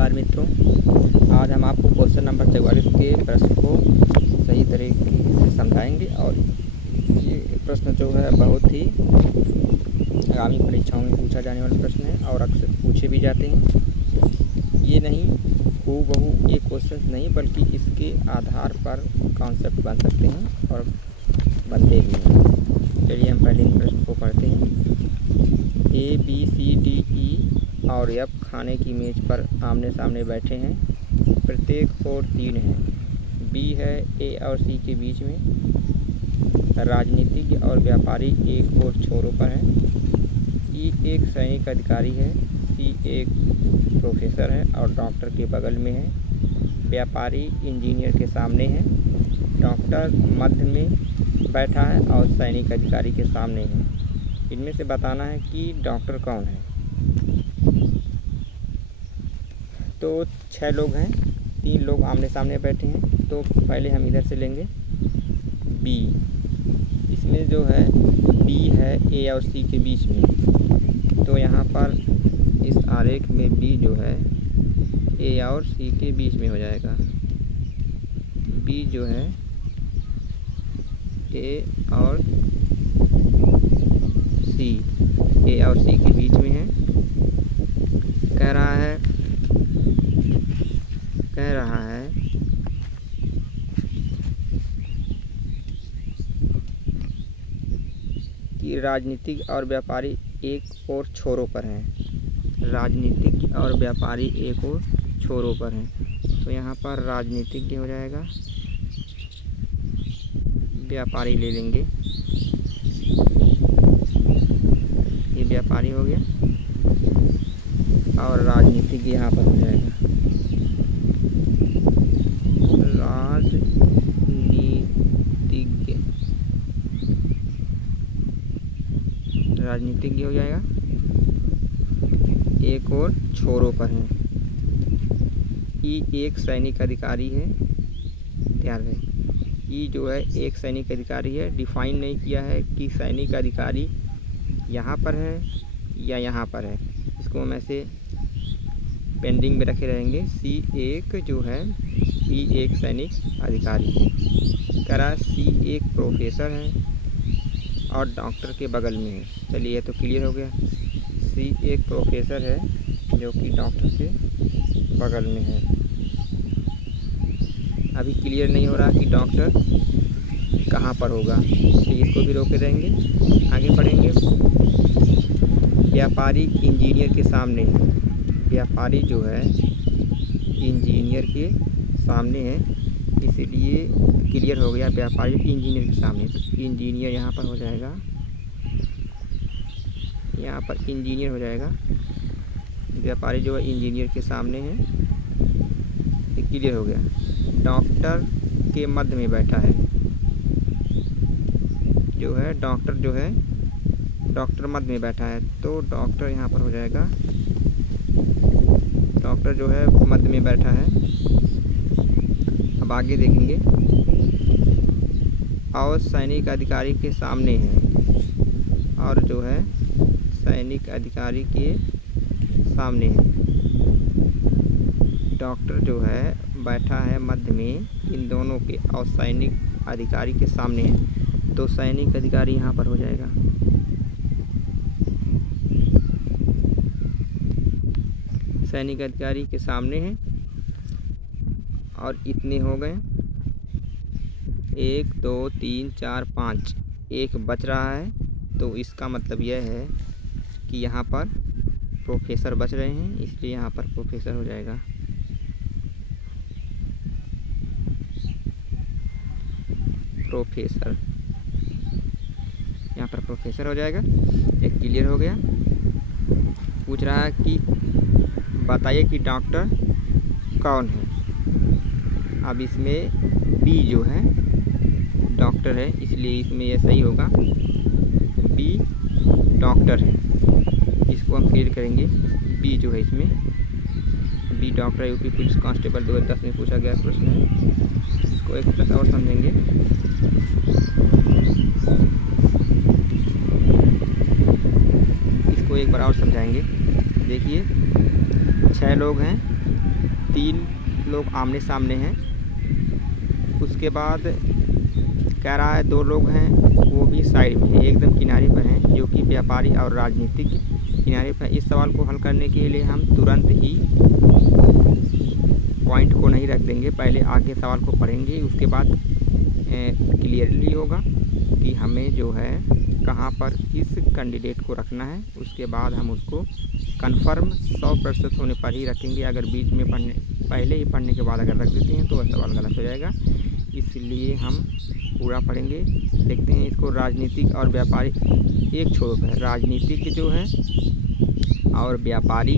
नमस्कार मित्रों, आज हम आपको क्वेश्चन नंबर 44 के प्रश्न को सही तरीके से समझाएंगे। और ये प्रश्न जो है बहुत ही आगामी परीक्षाओं में पूछा जाने वाला प्रश्न है और अक्सर पूछे भी जाते हैं। ये नहीं हूबहू ये क्वेश्चन नहीं, बल्कि इसके आधार पर कॉन्सेप्ट बन सकते हैं और बनते भी हैं। चलिए हम पहले इन प्रश्न को पढ़ते हैं। A, B, C, D, E और F खाने की मेज़ पर आमने सामने बैठे हैं। प्रत्येक ओर 3 हैं। B है A और C के बीच में। राजनीतिज्ञ और व्यापारी एक और छोरों पर हैं। E एक सैनिक अधिकारी है। C एक प्रोफेसर है और डॉक्टर के बगल में है। व्यापारी इंजीनियर के सामने है। डॉक्टर मध्य में बैठा है और सैनिक अधिकारी के सामने है। इनमें से बताना है कि डॉक्टर कौन है। तो 6 लोग हैं, 3 लोग आमने सामने बैठे हैं। तो पहले हम इधर से लेंगे B। इसमें जो है B है A और C के बीच में। तो यहाँ पर इस आरेख में B जो है A और C के बीच में हो जाएगा। B जो है A और C के बीच में है। कह रहा है कि राजनीतिक और व्यापारी एक और छोरों पर हैं। राजनीतिक और व्यापारी एक और छोरों पर हैं। तो यहाँ पर राजनीतिज्ञ हो जाएगा, व्यापारी ले लेंगे, ये व्यापारी हो गया और राजनीतिज्ञ यहाँ पर हो जाएगा। राजनीतिज्ञ हो जाएगा, एक और छोरों पर है। ई एक सैनिक अधिकारी है। ध्यान रहे ई जो है एक सैनिक अधिकारी है। डिफाइन नहीं किया है कि सैनिक अधिकारी यहाँ पर है या यहाँ पर है। इसको हम ऐसे पेंडिंग में रखे रहेंगे। सी एक जो है ई एक सैनिक अधिकारी है। कह रहा सी एक प्रोफेसर है और डॉक्टर के बगल में है। चलिए ये तो क्लियर हो गया। सी एक प्रोफेसर है जो कि डॉक्टर के बगल में है। अभी क्लियर नहीं हो रहा कि डॉक्टर कहाँ पर होगा, इसलिए इसको भी रोके रहेंगे। आगे बढ़ेंगे। व्यापारी इंजीनियर के सामने है। व्यापारी जो है इंजीनियर के सामने है, इसलिए क्लियर हो गया। व्यापारी इंजीनियर के सामने, तो इंजीनियर यहाँ पर हो जाएगा, यहाँ पर इंजीनियर हो जाएगा। व्यापारी जो है इंजीनियर के सामने है, ये क्लियर हो गया। डॉक्टर के मध्य में बैठा है, जो है डॉक्टर जो है डॉक्टर मध्य में बैठा है। तो डॉक्टर यहाँ पर हो जाएगा, डॉक्टर जो है मध्य में बैठा है। अब आगे देखेंगे। और सैनिक अधिकारी के सामने है, और जो है सैनिक अधिकारी के सामने है। डॉक्टर जो है बैठा है मध्य में इन दोनों के, और सैनिक अधिकारी के सामने है। तो सैनिक अधिकारी यहाँ पर हो जाएगा। सैनिक अधिकारी के सामने है और इतने हो गए। 1 2 3 4 5, एक बच रहा है। तो इसका मतलब यह है कि यहाँ पर प्रोफेसर बच रहे हैं, इसलिए यहाँ पर प्रोफेसर हो जाएगा। प्रोफेसर यहाँ पर प्रोफेसर हो जाएगा। एक क्लियर हो गया। पूछ रहा है कि बताइए कि डॉक्टर कौन है। अब इसमें बी जो है डॉक्टर है, इसलिए इसमें यह सही होगा, बी डॉक्टर है। इसको हम क्लियर करेंगे। बी जो है इसमें बी डॉक्टर है। यूपी पुलिस कांस्टेबल 2010 में पूछा गया प्रश्न है। इसको एक प्लस और समझेंगे। इसको एक बार और समझाएंगे। देखिए 6 लोग हैं, 3 लोग आमने सामने हैं। उसके बाद कह रहा है 2 लोग हैं वो भी साइड में हैं, एकदम किनारे पर हैं, जो कि व्यापारी और राजनीतिक किनारे पर। इस सवाल को हल करने के लिए हम तुरंत ही पॉइंट को नहीं रख देंगे, पहले आगे सवाल को पढ़ेंगे, उसके बाद क्लियरली होगा कि हमें जो है कहाँ पर किस कैंडिडेट को रखना है। उसके बाद हम उसको कंफर्म 100% होने पर ही रखेंगे। अगर बीच में पहले ही पढ़ने के बाद अगर रख देते हैं तो वह सवाल गलत हो जाएगा, इसलिए हम पूरा पढ़ेंगे। देखते हैं इसको। राजनीतिक और व्यापारी एक छोर पे है, राजनीतिक जो है और व्यापारी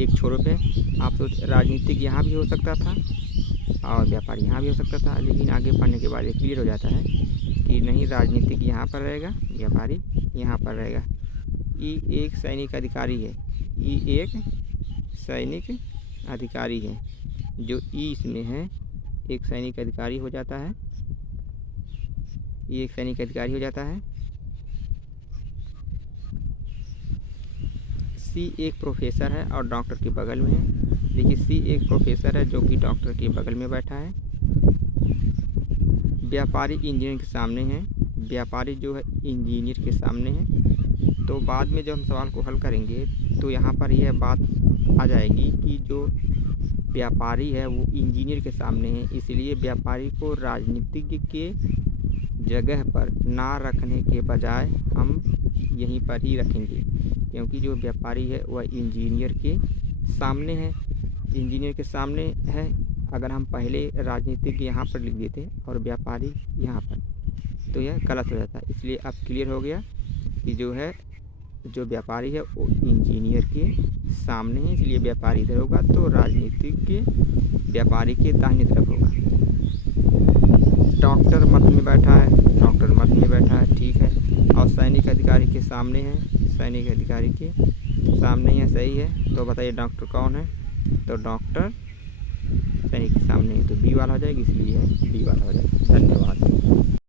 एक छोर पे। आप सोच राजनीतिक यहाँ भी हो सकता था और व्यापारी यहाँ भी हो सकता था, लेकिन आगे पढ़ने के बाद ये क्लियर हो जाता है कि नहीं, राजनीतिक यहाँ पर रहेगा, व्यापारी यहाँ पर रहेगा। ई एक सैनिक अधिकारी है, ई एक सैनिक अधिकारी है, जो ई इसमें है एक सैनिक अधिकारी हो जाता है, ये एक सैनिक अधिकारी हो जाता है। सी एक प्रोफेसर है और डॉक्टर के बगल में है। देखिए सी एक प्रोफेसर है जो कि डॉक्टर के बगल में बैठा है। व्यापारी इंजीनियर के सामने है, व्यापारी जो है इंजीनियर के सामने है। तो बाद में जब हम सवाल को हल करेंगे तो यहाँ पर यह बात आ जाएगी कि जो व्यापारी है वो इंजीनियर के सामने है, इसलिए व्यापारी को राजनीतिज्ञ के जगह पर ना रखने के बजाय हम यहीं पर ही रखेंगे, क्योंकि जो व्यापारी है वह इंजीनियर के सामने है, इंजीनियर के सामने है। अगर हम पहले राजनीतिज्ञ यहाँ पर लिख देते और व्यापारी यहाँ पर तो यह गलत हो जाता, इसलिए अब क्लियर हो गया कि जो है जो व्यापारी है वो इंजीनियर के सामने है, इसलिए व्यापारी इधर होगा तो राजनीतिज्ञ व्यापारी के दाहिने तरफ होगा। डॉक्टर मध्य में बैठा है, डॉक्टर मध्य में बैठा है, ठीक है, और सैनिक अधिकारी के सामने है, सैनिक अधिकारी के सामने है, सही है। तो बताइए डॉक्टर कौन है, तो डॉक्टर सैनिक के सामने है, तो बी वाला हो जाएगी, इसलिए बी वाला हो जाएगा। धन्यवाद।